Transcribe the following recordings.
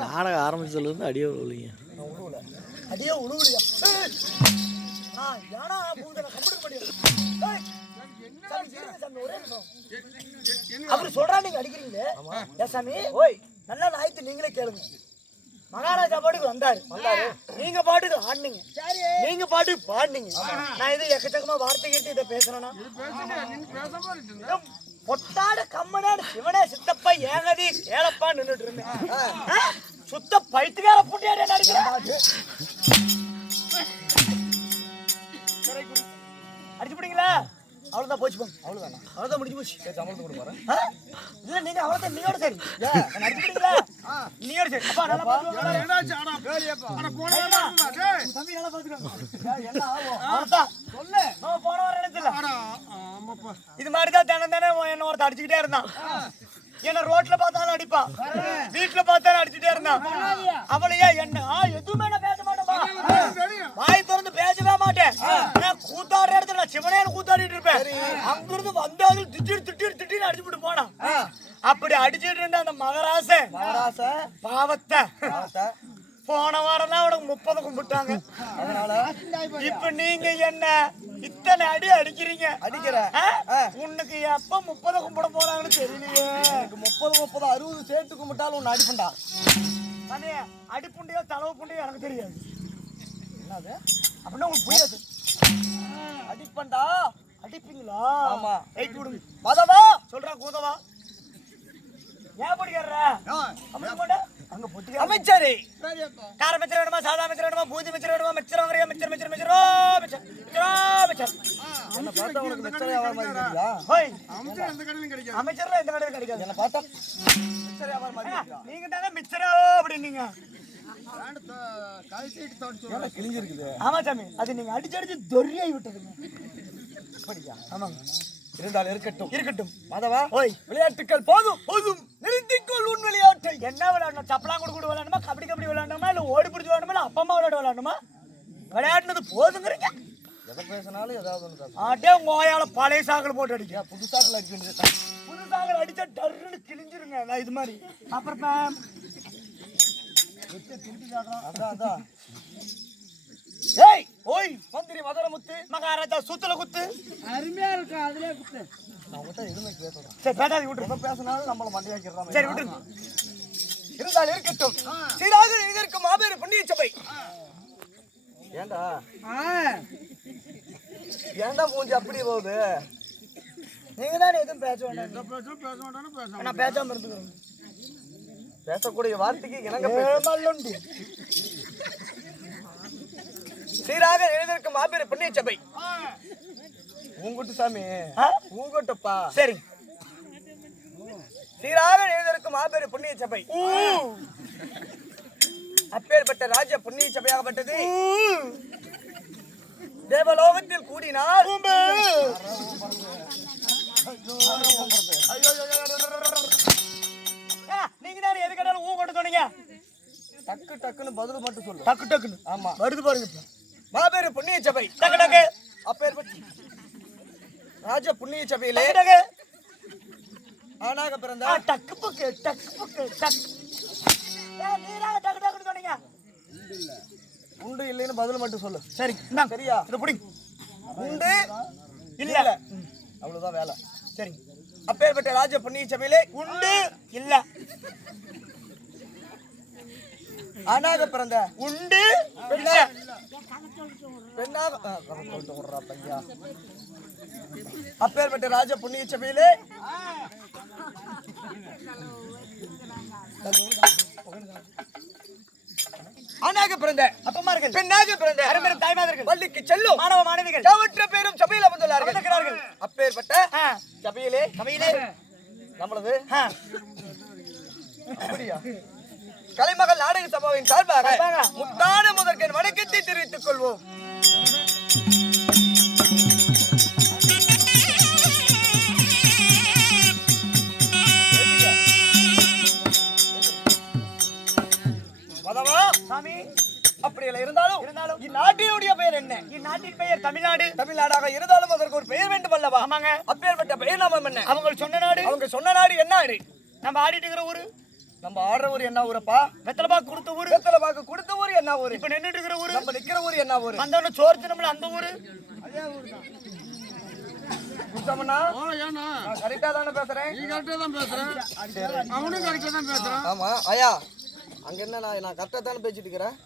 நாடகம் ஆரம்பிச்சதுலேருந்து அடியே விழுவீங்க. அடியே உழுவுலையா? யாரா அவரு சொல்றா நீங்க அடிக்கிறீங்களே சாமி. ஓய் நல்லா நாய்த்து நீங்களே கேளுங்க. மகாராஜா பாட்டுக்கு வந்தாரு, நீங்க பாட்டுக்கு ஆடினீங்க, நீங்க பாட்டுக்கு பாடினீங்க. நான் இது எக்கச்சக்கமா வார்த்தை கேட்டு இதை பேசுறேன்னா பொட்டாட கம்மனாடு சிவனே சித்தப்பா ஏகதி கேளப்பா நின்றுட்டு இருந்தேன். சுத்த பைத்துக்கார புட்டியாடே நடிக்கிறேன். அடிச்சு பிடிங்களா? அவ்வளவுதான் போச்சு போங்க. அவ்வளவுதான் முடிஞ்சு போச்சு. சம்பளத்தை கொடுக்க போறேன். இல்ல நீங்க அவ்வளவுதான் நீயோட சரி. அடிச்சு பிடிங்களா? நீயோட சரி. அப்பா நல்லா பாத்துக்கோங்க. என்னாச்சு? ஆனா போன வாரம் தம்பி நல்லா பாத்துக்கோங்க. என்ன ஆகும்? அவ்வளவுதான் சொல்லு. நான் போன வாரம் நினைச்சல. ஆமாப்பா. இது மாதிரி தான் தினம் என்ன ஒருத்த அடிச்சுக்கிட்டே இருந்தான். என்ன ரோட்ல பார்த்தாலும் அடிப்பான், வீட்டுல பார்த்தாலும் அடிச்சுட்டே இருந்தான். அவளையே என்ன எதுவுமே நான் பேச மாட்டேன், வாய் திறந்து பேசவே மாட்டேன். கூத்தாடுற இடத்துல நான் சிவனேன்னு கூத்தாடிட்டு இருப்பேன். அங்கிருந்து வந்தாலும் திட்டின்னு அடிச்சுட்டு போனான். அப்படி அடிச்சுட்டு இருந்த அந்த மகராச பாவத்தை போன வாரம் தான் அவனுக்கு 30 கும்பிட்டாங்க. இப்ப நீங்க என்ன இத்தனை அடி அடிக்கிறீங்க? உனக்கு எப்ப 30 கும்பிட போறாங்கன்னு தெரியலையே. 30 60 சேர்த்து கும்பிட்டாலும் உன்னை அடிப்பண்டா. அடிப்புண்டையோ தலவு புண்டையோ எனக்கு தெரியாது. என்னது அப்படின்னா உங்களுக்கு புரியாது. அடிப்பண்டா அடிப்பீங்களா? ஆமா. ரைட் விடுங்க. மதவா சொல்றா கூதவா ஏன் பிடிக்கிற அங்க பொட்டி அமைச்சரே கார மிச்சர் வேணுமா, சாதா மிச்சர் வேணுமா, பூஜை மிச்சர் வேணுமா, மிச்சர் வாங்குறியா? மிச்சர் மிச்சர் மிச்சரோ மிச்சர் மிச்சரோ மிச்சர். என்ன பார்த்தா உங்களுக்கு மிச்சர் வியாபாரம் மாதிரி இருக்கா? ஹோய் அமைச்சர் எந்த கடையிலும் கிடைக்காது. அமைச்சர்ல எந்த கடையிலும் கிடைக்காது. என்ன பார்த்தா மிச்சர் வியாபாரம் மாதிரி இருக்கா? நீங்க தானே மிச்சரோ அப்படினீங்க. காய் சீட் தோட்சு என்ன கிழிஞ்சிருக்குது. ஆமா சாமி, அது நீங்க அடிச்சு அடிச்சு தொரியாய் விட்டதுங்க. அப்படியா? ஆமாங்க. இருந்தால் இருக்கட்டும் மாதவா. ஓய் விளையாட்டுக்கள் போதும் நிறுத்திக்கொள் உன் விளையாட்டு. என்ன விளையாடணும்? சப்பலாங்குடு கூட விளையாடணுமா, கபடி விளையாடணுமா, இல்ல ஓடி பிடிச்சி விளையாடணுமா, இல்ல அப்பா அம்மா விளையாடணுமா? விளையாடுனது போதுங்கிறீங்க. எதை பேசினாலும் ஏதாவது ஒன்று ஆட்டே உங்க ஓயால பழைய சாக்கல் போட்டு அடிக்க. புது சாக்கல் அடிக்க வேண்டியது. புது சாக்கல் அடிச்சா டர்ன்னு கிழிஞ்சிருங்க. நான் இது மாதிரி அப்புறம் அதான் ஏய் ஓய் மந்திரி மதுரமுத்து மகாராஜா சுத்தல குத்து அருமையா இருக்கு. அதுலயே குத்து. நான் கிட்ட எதுமே பேசறேன். சரி பேடாதி விட்டு பேசினாலும் நம்மள மண்டையாக்கிடுறாங்க. சரி விட்டு. இருந்தால் இருக்கட்டும். சீராக இதற்கு மாபெரும் புண்ணிய சபை. ஏண்டா மூஞ்சி அப்படி போகுது? நீங்க தானே எதுவும் பேச வேண்டாம். நான் பேசாம இருந்துக்கிறேன். பேசக்கூடிய வார்த்தைக்கு இணங்க பேசமல்லுண்டி. சீராக எழுதிருக்கும் மாபெரும் புண்ணிய சபை. உங்கட்டு சாமி உங்கட்டப்பா. சரி. சீராக எழுதிருக்கும் மாபெரும் புண்ணிய சபை. அப்பேற்பட்ட ராஜ புண்ணிய சபையாகப்பட்டது தேவலோகத்தில் கூடினார். நீங்க தானே எது கேட்டாலும் ஊ கொண்டு சொன்னீங்க. டக்குன்னு பதில் மட்டும் சொல்லு. டக்குன்னு. ஆமா வருது பாருங்க. மாபெரும் புண்ணிய சபை டக்கு அப்பேற்பட்ட ராஜ புண்ணிய சபையிலே ஆனாக பிறந்த டக்கு புக்கு சொன்னீங்க. உண்டு இல்லைன்னு பதில் மட்டும் சொல்லு. சரி சரியா? இது புடி. உண்டு இல்ல அவ்வளவுதான் வேலை. சரி. அப்பேற்பட்ட ராஜ புண்ணிய சபையிலே உண்டு இல்ல ஆனாக பிறந்த உண்டு பெண்ணாக பையா. அப்பேற்பட்ட ராஜ புண்ணிய சபையிலே ஆனாக பிறந்த அப்பமார்கள், பெண்ணாக பிறந்த அருமையான தாய்மார்கள், பள்ளிக்கு செல்லும் மாணவ மாணவிகள் யாவற்ற பேரும் சபையில் அமர்ந்துள்ளார்கள். அப்பேற்பட்ட சபையிலே நம்மளது அப்படியா கலைமகள் நாடக சபாவின் சார்பாக முத்தான முதற்கன் வணக்கத்தை தெரிவித்துக் கொள்வோம். சாமி அப்படி இருந்தாலும் இந்நாட்டினுடைய பெயர் என்ன? இந்நாட்டின் பெயர் தமிழ்நாடாக இருந்தாலும் அதற்கு ஒரு பெயர் வேண்டும் அல்லவா? ஆமாங்க. அப்பேற்பட்ட பெயர் நாமம் என்ன? அவங்க சொன்ன நாடு என்ன நாடு? நம்ம ஆடிட்டு இருக்கிற ஊரு நம்ம ஆடுற ஊர் என்ன ஊரப்பா? வெத்தலைபாக்கு கொடுத்த ஊரு. வெத்தலைபாக்கு கொடுத்த ஊர் என்ன ஊரு? இப்ப நின்னுட்டு இருக்கிற ஊரு. நம்ம நிக்கிற ஊர் என்ன ஊரு? அந்த சோறு தினம்ல அந்த ஊரு. அதே ஊரு தான். குத்தமண்ணா ஏன்னா நான் கரெக்ட்டா தான பேசுறேன். நீ கரெக்ட்டா தான் பேசுறேன். அவனும் கரெக்ட்டா தான் பேசுறான். ஆமா ஐயா அங்க என்ன நான் கரெக்ட்டா தான பேசிட்டு இருக்கறேன்.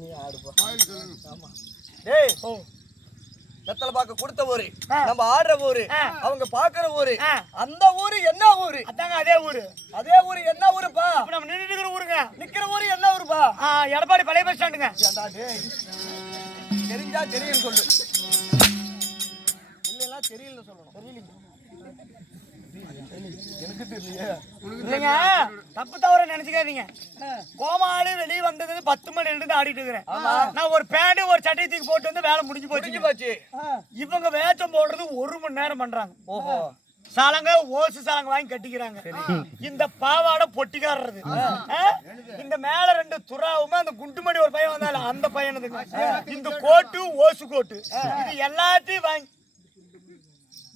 நீ ஆடுப்பா. ஆமா டேய் வெத்தலைபாக்கு கொடுத்த ஊரு நம்ம ஆடுற ஊரு அவங்க பாக்குற ஊரு அந்த ஊரு என்ன ஊரு? அதாங்க அதே ஊரு. அதே ஊரு என்ன ஊருப்பா? நம்ம நின்னுட்டு இருக்கிற ஊருங்க. நிக்கிற ஊரு என்ன ஊருப்பா? எடப்பாடி பழைய பஸ் ஸ்டாண்டுங்க. தெரிஞ்சா தெரியும் சொல்லு. இல்லைன்னா தெரியல சொல்லணும். தெரியல எனக்கு தெரியலையே. இல்லைங்க தப்பு தவற நினைச்சுக்காதீங்க. கோமாளி வெளியே வந்தது 10 மணில இருந்து ஆடிட்டு இருக்கிறேன். நான் ஒரு பேண்ட் ஒரு சட்டை தூக்கி போட்டு வந்து வேலை முடிஞ்சு போச்சு. இவங்க வேஷம் போடுறது 1 மணி நேரம் பண்றாங்க. ஓஹோ சாலங்க ஓசு சாலங்க வாங்கி கட்டிக்கிறாங்க. இந்த பாவாடை பொட்டிக்காரது. இந்த மேல 2 துறாவுமே அந்த குண்டுமணி ஒரு பையன் வந்தால அந்த பையனுக்கு இந்த கோட்டு ஓசு கோட்டு இது எல்லாத்தையும் வாங்கி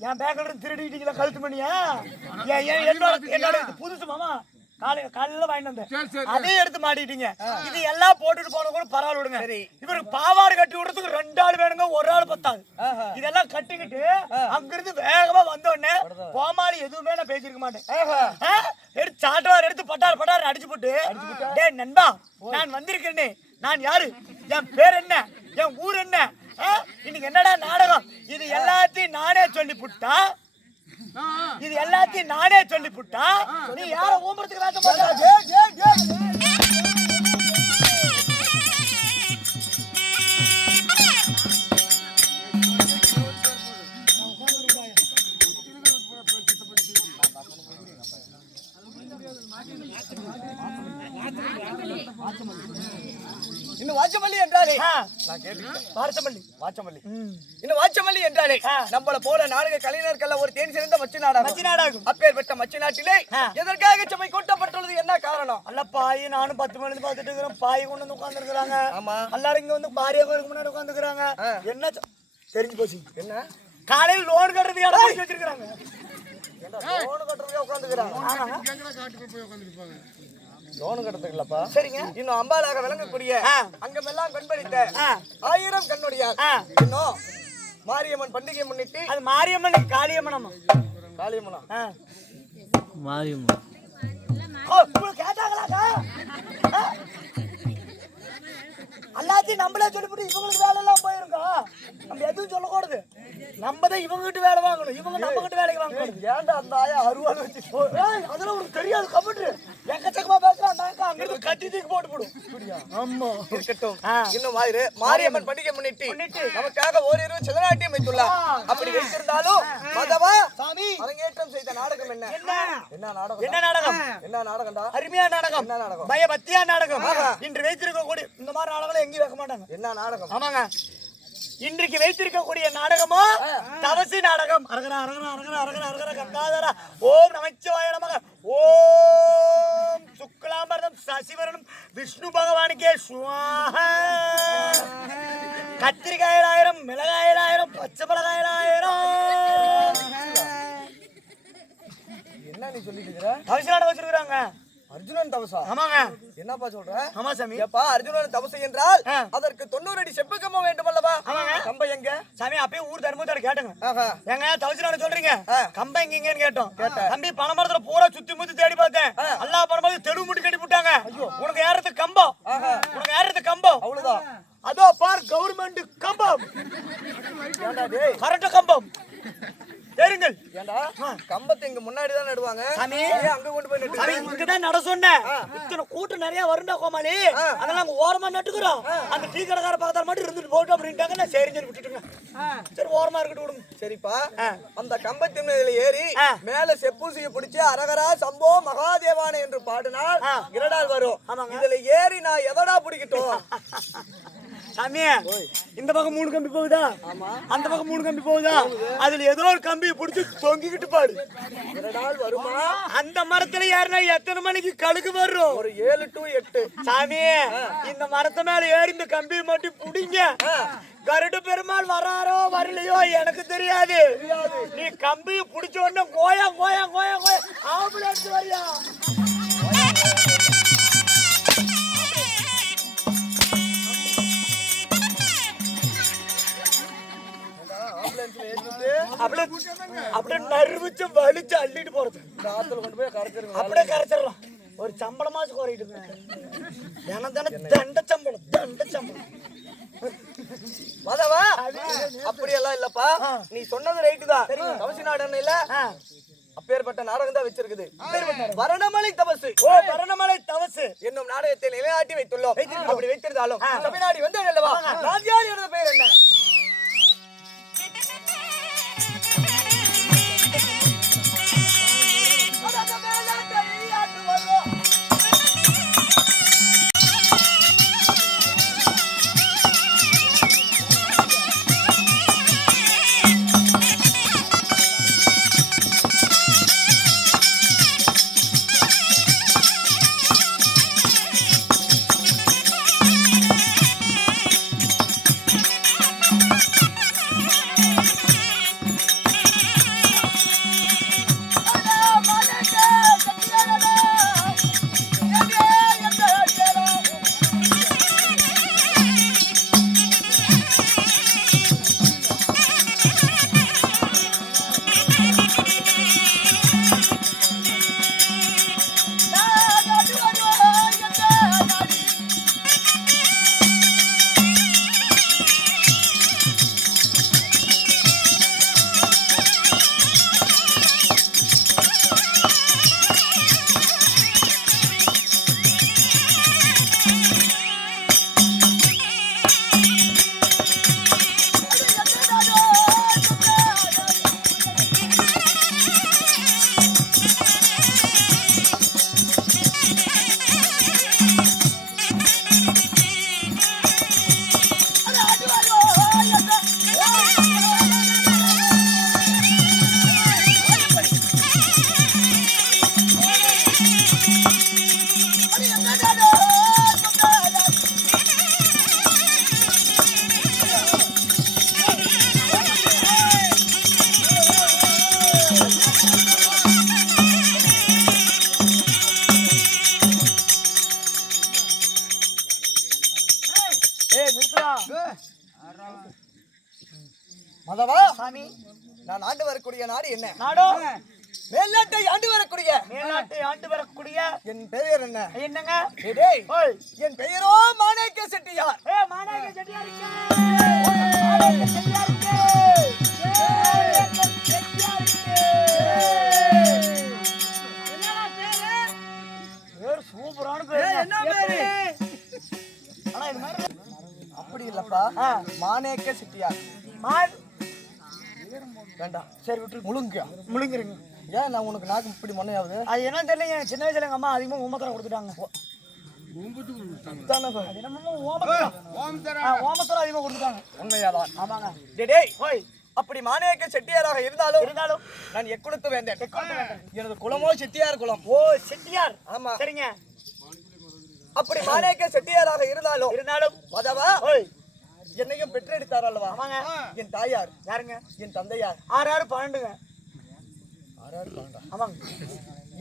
என் பேக்ல இருந்து திருடிட்டீங்களா கழுத்து மணியா? என்னோட புதுசு மாமா காலையில வாங்கிட்டு வந்தேன். அதையும் எடுத்து மாட்டிட்டீங்க. இது எல்லாம் போட்டுட்டு போன கூட பரவாயில்ல விடுங்க. இவருக்கு பாவாடை கட்டி விடுறதுக்கு 2 ஆள் வேணுங்க, 1 ஆள் பத்தாது. இதெல்லாம் கட்டிக்கிட்டு அங்கிருந்து வேகமா வந்த உடனே கோமாளி எதுவுமே நான் பேசிருக்க மாட்டேன். எடுத்து சாட்டவார் எடுத்து பட்டார் அடிச்சு போட்டு டேய் நண்பா நான் வந்திருக்கேன்னு நான் யாரு, என் பேர் என்ன, என் ஊர் என்ன, இன்னைக்கு என்னடா நாடகம், இது எல்லாத்தையும் நானே சொல்லி புட்டா நீ யார ஊம்பறதுக்கு வேண்டாம் மாட்டா? இன்னும் வாச்சமல்லி என்றாலே நான் கேட்டுட்டேன். வாச்சமல்லி இன்னும் வாச்சமல்லி என்றாலே நம்மள போல நாடக கலைஞர்கள் ஒரு தேன் சிறந்த மச்சி நாடாகும். அப்பேற்பட்ட மச்சி நாட்டிலே எதற்காக சபை கூட்டப்பட்டுள்ளது, என்ன காரணம்? அல்ல பாய் நானும் 10 மணி பார்த்துட்டு இருக்கிறேன். பாய் கொண்டு வந்து உட்கார்ந்து இருக்கிறாங்க. ஆமா எல்லாரும் இங்க வந்து பாரியாக முன்னாடி உட்கார்ந்து இருக்கிறாங்க. என்ன தெரிஞ்சு போச்சு? என்ன காலையில் லோன் கட்டுறதுக்கு இடம் பிடிச்சி வச்சிருக்காங்க. லோன் கட்டுறதுக்கு உட்கார்ந்துக்கிறாங்க. லோனு கட்டத்துக்குலப்பா. சரிங்க. இன்னும் அம்பாலாக விளங்கக்கூடிய அங்கமெல்லாம் கண்பளித்த 1000 கண்ணுடையார். இன்னும் மாரியம்மன் பண்டிகை முன்னிட்டு அது மாரியம்மன் காளியம்மனமா? காளியம்மனா? மாரியம்மன். கேட்டாங்களாக்கா? எல்லாத்தையும் நம்மளே சொல்லிவிட்டு இவங்களுக்கு வேலை எல்லாம் போயிருக்கா. நம்ம எதுவும் சொல்லக்கூடாது. நம்ம தான் இவங்க கிட்ட வேலை வாங்கணும், இவங்க நம்ம கிட்ட வேலைக்கு வாங்கணும். ஏன்டா அந்த ஆயா அருவாள் வச்சு அதெல்லாம் உனக்கு தெரியாது. கம்ப்யூட்டர் எக்கச்சக்கமா பேசுறான். அங்கிருந்து கட்டி தூக்கி போட்டு போடும். ஆமா இருக்கட்டும். இன்னும் மாரியம்மன் பண்டிகை முன்னிட்டு நமக்காக ஓரிரு சிதநாட்டியம் வைத்துள்ளார். அப்படி வைத்திருந்தாலும் மதவா சாமி அரங்கேற்றம் செய்த நாடகம் என்ன? என்ன நாடகம்? என்ன நாடகம்? என்ன நாடகம்டா? அருமையான நாடகம். என்ன நாடகம்? பயபக்தியா நாடகம். இன்று வைத்திருக்க கூடிய இந்த மாதிரி நாடகம் எங்கேயும் வைக்க மாட்டாங்க. என்ன நாடகம்? ஆமாங்க இன்றைக்கு வைத்திருக்கக்கூடிய நாடகமோ தவசி நாடகம். அரகர அரகர அரகர அரகர அரகர கங்காதர ஓம் நமச்சிவாய நமக ஓம் சுக்லாம்பரதம் சசிவரனும் விஷ்ணு பகவானுக்கே சுவாஹா. கத்திரிக்காயில் 1000, மிளகாயில் 1000, பச்சை மிளகாயில் 1000. என்ன நீ சொல்லிட்டு இருக்கிற? தவசி நாடகம் வச்சிருக்காங்க. அர்ஜுனன் தவசா? ஆமாங்க. என்னப்பா சொல்ற? ஆமா சாமி. ஏப்பா அர்ஜுனன் தவசு என்றால் அதற்கு 90 அடி செப்பு கம்பம் வேண்டும் அல்லவா? கம்பம் எங்க சாமி? அப்பயே ஊர் தர்மத்தோட கேட்டுங்க. எங்க தவசு நாடகம் சொல்றீங்க, கம்பம் எங்கன்னு கேட்டோம். தம்பி பணமரத்துல பூரா சுத்தி முத்தி தேடி பார்த்தேன். எல்லா பணமரத்தையும் தெரு முட்டி கட்டி போட்டாங்க. உனக்கு ஏறதுக்கு கம்பம், உனக்கு ஏறதுக்கு கம்பம் அவ்வளவுதான். அதோ பார் கவர்மெண்ட் கம்பம், கரெக்ட் கம்பம். சரிங்கள். ஏண்டா கம்பத்தை இங்க முன்னாடி தான் நடுவாங்க. சாமி அங்க கொண்டு போய் நட்டு. இங்க தான் நட சொன்னேன். இத்தனை கூட்டம் நிறைய வருண்டா கோமாளி. அதெல்லாம் அங்க ஓரமா நட்டுக்குறோம். அந்த டீ கடைக்கார பக்கத்துல மட்டும் இருந்துட்டு போட்டோம் அப்படின்ட்டாங்க. நான் சரி சரி விட்டுட்டுங்க. சரி ஓரமா இருக்கட்டும் விடுங்க. சரிப்பா அந்த கம்பத்தின் மேல ஏறி மேல செப்பூசியை பிடிச்சி அரகரா சம்போ மகாதேவானே என்று பாடினால் இரடால் வரும். இதுல ஏறி நான் எதடா பிடிக்கட்டும்? சாமி இந்த பக்கம் 3 கம்பி போகுதா, அந்த பக்கம் 3 கம்பி போகுதா, அதுல ஏதோ ஒரு கம்பி பிடிச்சி தொங்கிக்கிட்டு பாடு. வருமா? அந்த மரத்துல ஏறினா எத்தனை மணிக்கு கழுகு வரும்? ஒரு 7 to 8. சாமி இந்த மரத்து மேல ஏறி இந்த கம்பியை மட்டும் புடிங்க. கருடு பெருமாள் வராரோ வரலையோ எனக்கு தெரியாது. நீ கம்பி பிடிச்ச உடனே கோயா கோயா கோயா கோயா ஆம்புலன்ஸ் வரியா? அப்படியே நறுவிச்சு வலிச்சு அள்ளிட்டு போறது. அப்படியே கரைச்சிடலாம். ஒரு சம்பளமாச்சு குறையிட்டு தண்ட சம்பளம் மதவா அப்படி எல்லாம் இல்லப்பா. நீ சொன்னது ரைட்டு தான். தவசி நாடு இல்ல அப்பேற்பட்ட நாடகம் தான் வச்சிருக்குது. வரணமலை தவசு. ஓ வரணமலை தவசு என்னும் நாடகத்தை நிலைநாட்டி வைத்துள்ளோம். அப்படி வைத்திருந்தாலும் தமிழ்நாடு வந்து அல்லவா ராஜ்யாரியோட பேர் என்ன? மதவா சாமி, நான் ஆண்டு வரக்கூடிய நாடு என்ன நாடோ? மேல்நாட்டை ஆண்டு வரக்கூடிய மேல்நாட்டை ஆண்டு வரக்கூடிய என் பெயர் என்ன? என்னங்க? என் பெயரோ மாணிக்க செட்டியார். மாணிக்க செட்டியாருக்கு சூப்பரான பேர். என்ன பேரு? ஆனா இது மாதிரி அப்படி இல்லப்பா, மாணிக்க செட்டியார். வேண்டாம், சரி விட்டு முழுங்குறீங்க. ஏன் நான் உனக்கு நாக்கு இப்படி மொன்னையாவது? அது என்னன்னு தெரியல. சின்ன வயசுல எங்க அம்மா அதிகமா ஓமத்தரம் கொடுத்துட்டாங்க. ஓமத்தரம் அதிகமா கொடுத்துட்டாங்க. உண்மையாதான். ஆமாங்க. அப்படி மாணிக்க செட்டியாராக இருந்தாலும் நான் எக்குளத்து வேந்தேன். எனது குலமோ செட்டியார் குலம். ஓ செட்டியார். ஆமா சரிங்க. அப்படி மாணிக்க செட்டியாராக இருந்தாலும் மதவா என்னையும் பெற்றெடுத்தார் அல்லவா? ஆமாங்க. என் தாயார் யாருங்க? என் தந்தையார். 6 12ங்க. 6 12. ஆமாங்க.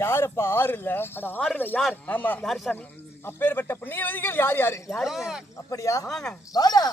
யாருப்பா 6 இல்ல? அட 6 இல்ல யார்? ஆமா யார் சாமி? அப்பேற்பட்ட புண்ணியவதிகள் யார் யாரு? யாருங்க? அப்படியா? ஆமாங்க. வாடா.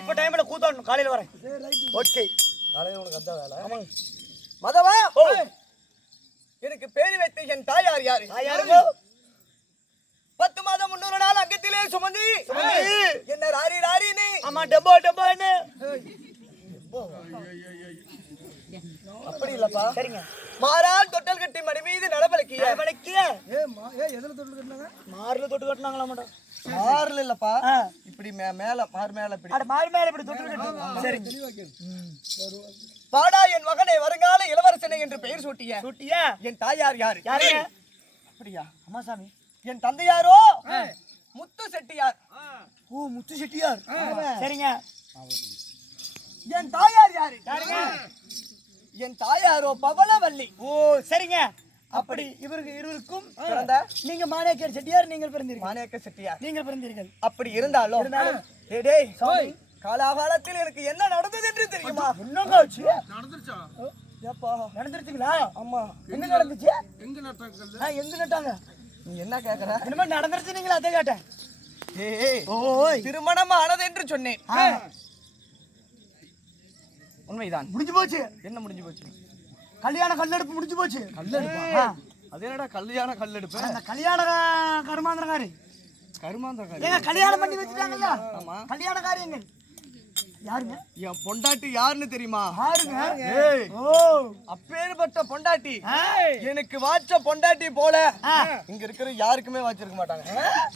இப்ப டைம்ல கூத்தாடணும் காலையில வரேன். ஓகே காலையில உனக்கு அந்த வேலை. ஆமாங்க. மதவா எனக்கு பேரு வைத்த என் தாயார் யாரு? யாருங்க? 10 மாதம் 300 நாள் அங்கத்திலே சுமந்தி என்ன ராரி ராரின்னு. ஆமா டப்பா டப்பான்னு. அப்படி இல்லப்பா. சரிங்க. மாறால் தொட்டல் கட்டி மடி மீது நடவலக்கிய எதுல தொட்டு கட்டினாங்க? மார்ல தொட்டு கட்டினாங்களா மேடம்? மாறல இல்லப்பா. இப்படி மேல மார் மேல இப்படி. அட மார் மேல இப்படி தொட்டு கட்டினாங்க. சரிங்க. பாடா என் மகனை வருங்கால இளவரசனை என்று பெயர் சூட்டிய சூட்டியா? என் தாயார் யாரு? யாருங்க? அப்படியா? அம்மா சாமி. என் தந்தையாரோ முத்து செட்டியார். ஓ முத்து செட்டியார். சரிங்க. என் தாயார் யாரு? யாருங்க? என் தாயாரோ பவளவல்லி. ஓ சரிங்க. அப்படி இருவருக்கும் பிறந்த நீங்க மாணிக்கர் செட்டியார் நீங்கள் பிறந்தீர்கள். மாணிக்க செட்டியார் நீங்கள் பிறந்தீர்கள். அப்படி இருந்தாலும் டேய் சாமி காலாகாலத்தில் எனக்கு என்ன நடந்தது என்று தெரியுமா? என்னங்க ஆச்சு? நடந்துருச்சா? ஏப்பா நடந்துருச்சுங்களா? ஆமா. என்ன நடந்துச்சு? எங்க நட்டாங்க? எங்க நட்டாங்க? நீ என்ன கேக்குற? இனிமே நடந்துருச்சு நீங்களா? அதை கேட்டேன். ஏய் ஓய் திருமணம் ஆனது என்று சொன்னேன். உண்மைதான். முடிஞ்சு போச்சு. என்ன முடிஞ்சு போச்சு? கல்யாண கல்லெடுப்பு முடிஞ்சு போச்சு. கல்லெடுப்பா? அது என்னடா கல்யாண கல்லெடுப்பு? அந்த கல்யாண கர்மாந்திரகாரி கருமாந்திரக்காரி. ஏங்க கல்யாணம் பண்ணி வச்சுட்டாங்கல்ல? ஆமா. கல்யாண காரியங்கள் யாருங்க? என் பொண்டாட்டி யாருன்னு தெரியுமா? யாருங்க? ஏய் ஓ அப்பேற்பட்ட பொண்டாட்டி எனக்கு வாச்ச பொண்டாட்டி போல இங்க இருக்கிற யாருக்குமே வாச்சிருக்க மாட்டாங்க.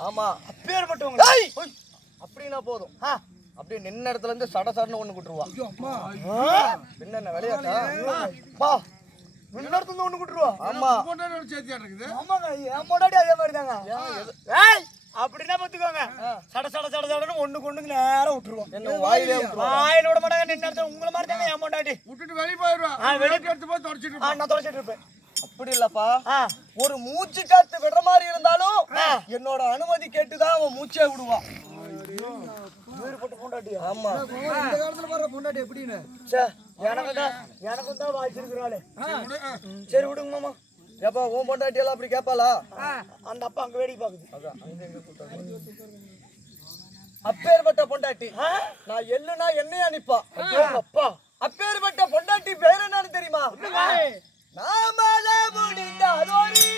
ஆமா அப்பேற்பட்டவங்க. அப்படின்னா போதும். அப்படியே நின்ன இடத்துல இருந்து சட சடன்னு ஒண்ணு குட்டுருவா. என்ன விளையாட்டா? பா நின்ன இடத்துல இருந்து ஒண்ணு குட்டுருவா. ஆமா சேர்த்தியா இருக்குது? ஆமாங்க என் முன்னாடி அதே மாதிரி தாங்க. ஏய் அப்படின்னா பாத்துக்கோங்க. சட சட சட சடன்னு ஒண்ணுக்கு ஒண்ணுக்கு நேரம் விட்டுருவோம். என்ன வாயிலே விட்டுருவா? வாயில விட மாட்டாங்க. நின்ன இடத்துல உங்களை மாதிரி தாங்க என் முன்னாடி. விட்டுட்டு வெளியே போயிடுவா. வெளியே எடுத்து போய் தொடச்சிட்டு நான் தொலைச்சிட்டு இருப்பேன். அப்படி இல்லப்பா. ஒரு மூச்சு காத்து விடுற மாதிரி இருந்தாலும் என்னோட அனுமதி கேட்டுதான் அவன் மூச்சே விடுவான். ஆமா. இந்த காலத்துல வர பொண்டாட்டி எப்படின்னு எனக்கும் தான் வாய்ச்சிருக்கிறாளே. சரி விடுங்க மாமா. ஏப்பா உன் பொண்டாட்டி எல்லாம் அப்படி கேட்பாளா? அந்த அப்பா அங்க வேடிக்கை பாக்குது. அப்பேற்பட்ட பொண்டாட்டி நான் எள்ளுனா என்னைய அனுப்பா. அப்பா அப்பேற்பட்ட பொண்டாட்டி பேர் என்னன்னு தெரியுமா? நாமல முடிந்த அதோரி.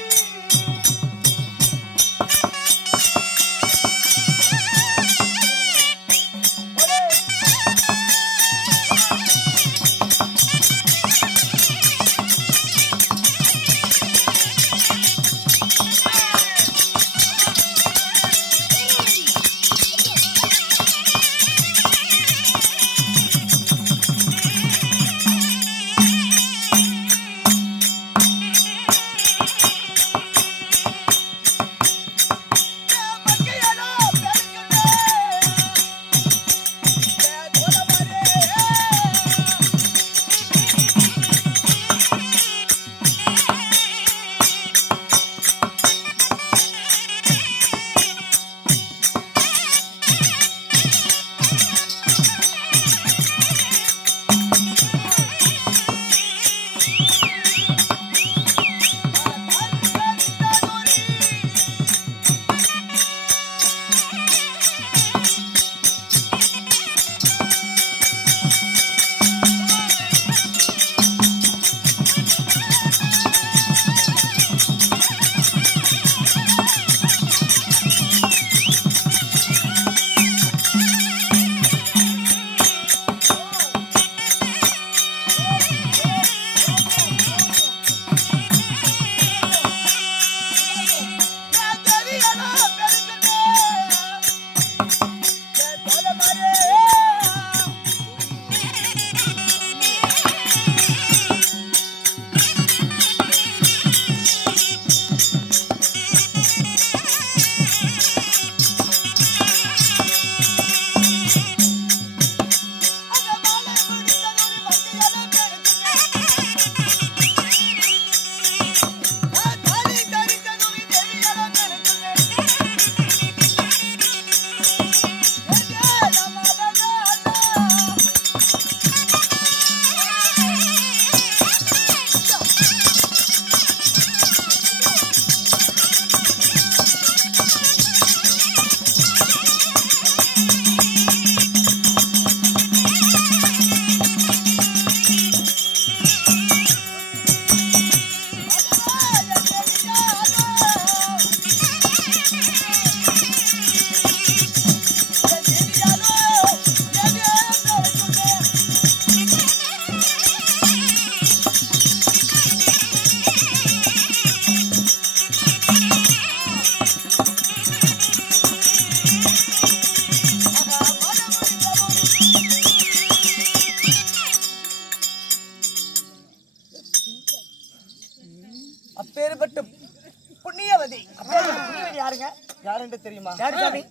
யாருன்னு தெரியுமா? யாரு சாமி?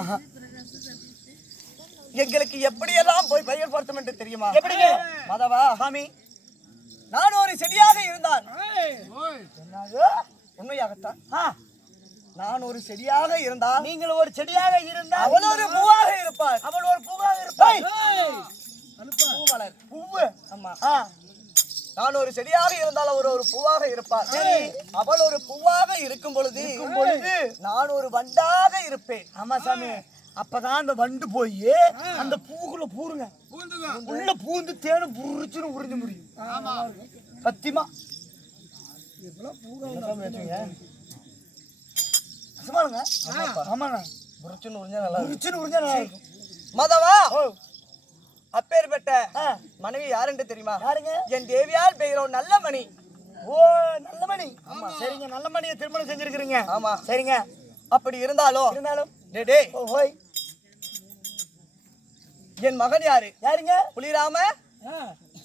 ஆஹா. எங்களுக்கு எப்படியெல்லாம் போய் பெயர் பொருத்தம் என்று தெரியுமா? எப்படிங்க மாதவா, சாமி? நான் ஒரு செடியாக இருந்தால் என்னது? உண்மையாகத்தான் ஆ, நான் ஒரு செடியாக இருந்தால் நீங்கள் ஒரு செடியாக இருந்தால் அவள் ஒரு பூவாக இருப்பாள். அவள் ஒரு பூவாக இருப்பாள். பூமலர். பூவு. ஆமா. ஆ, நான் ஒரு செடியாக இருந்தால் அவர் ஒரு பூவாக இருப்பாள். அவள் ஒரு பூவாக இருக்கும் பொழுது நான் ஒரு வண்டாக இருப்பேன். ஆமா சாமி. அப்பதான் அந்த வண்டு போய் அந்த பூக்குள்ள பூருங்க, உள்ள பூந்து தேனு புரிச்சுன்னு உறிஞ்ச முடியும். சத்தியமா நிஜமானுங்க. ஆமாங்க, புரிச்சுன்னு உறிஞ்சா நல்லா இருக்கும். புரிச்சுன்னு உறிஞ்சா நல்லா இருக்கும். மாதவா, ஓ, அப்பேற்பட்ட ஆ, மனைவி யாருன்னு தெரியுமா? யாருங்க? என் தேவியால் பெயரோ நல்ல மணி. ஓ, நல்ல மணி. சரிங்க, நல்ல மணியை திருமணம் செஞ்சிருக்கிறீங்க. ஆமா. சரிங்க. அப்படி இருந்தாலும் இருந்தாலும் டேய், ஓ, ஹோய். என் மகன் யாரு? யாருங்க? புலிராம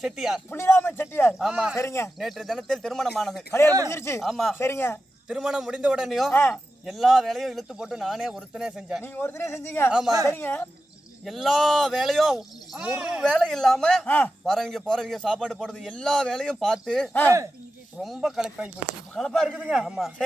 செட்டியார். புலிராம செட்டியார். ஆமா. சரிங்க. நேற்று தினத்தில் திருமணமானது. கல்யாணம் முடிஞ்சிருச்சு. ஆமா. சரிங்க. திருமணம் முடிந்த உடனேயும் ஆ, எல்லா வேலையும் இழுத்து போட்டு நானே ஒருத்தனே செஞ்சேன். நீங்க ஒருத்தரே செஞ்சீங்க. ஆமா. சரிங்க. எல்லா வேலையும் ஒரு வேலை இல்லாம ஆ, வரவங்க போறவங்க சாப்பாடு போடுறது எல்லா வேலையும் பார்த்து ரொம்ப களைப்பாகி போச்சு. கலப்பா இருக்குதுங்க. ஆமா. சரி.